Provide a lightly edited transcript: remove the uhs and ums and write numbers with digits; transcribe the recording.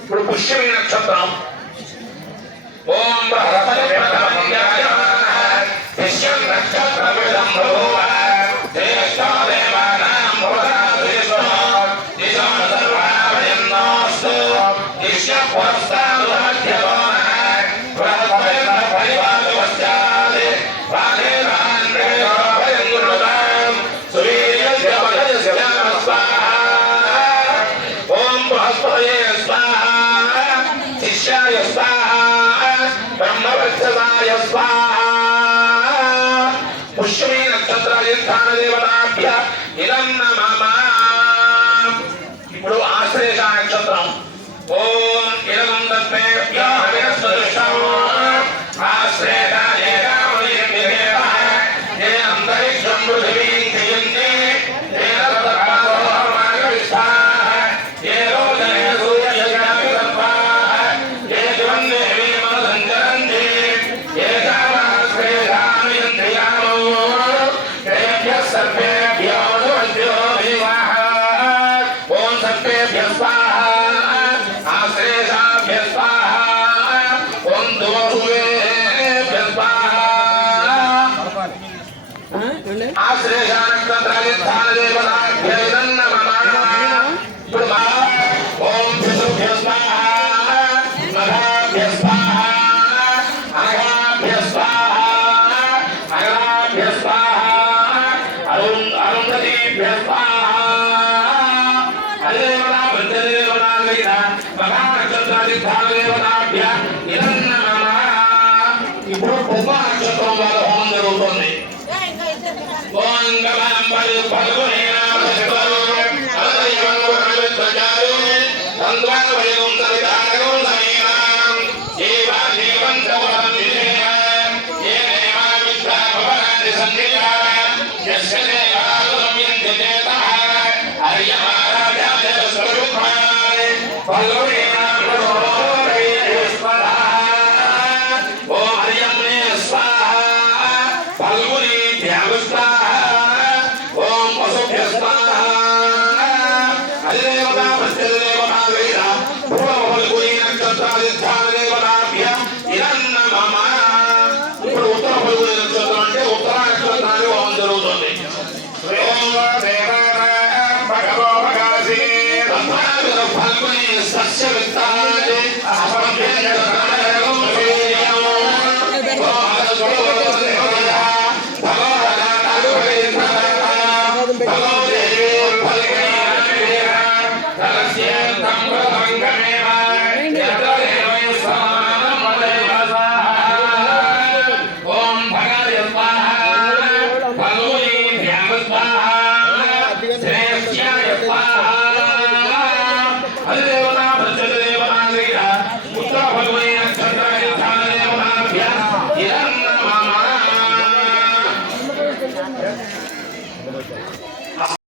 ఇప్పుడు పుష్యమి నక్షత్రం. ఓం బృహస్పతి పుష్యమి నక్షత్రాధిష్టాన దేవతాభ్య ఇదం నమః. ఇప్పుడు ఆశ్లేష నక్షత్రం. ఓం ఇదం దత్తేభ్యో హవిరస్వదృష్టం ఆశ్లేష అంతరిక్షం పృథివీం క్షయంతి ఇప్పుడు ఉప నక్షత్రం వాళ్ళ హోమం జరుగుతుంది. ఇప్పుడు ఉత్తర ఫల్గుని నక్షత్రం అంటే ఉత్తర నక్షత్రానికి హోమం జరుగుతుంది. ఫల్గుని సస్య విత్త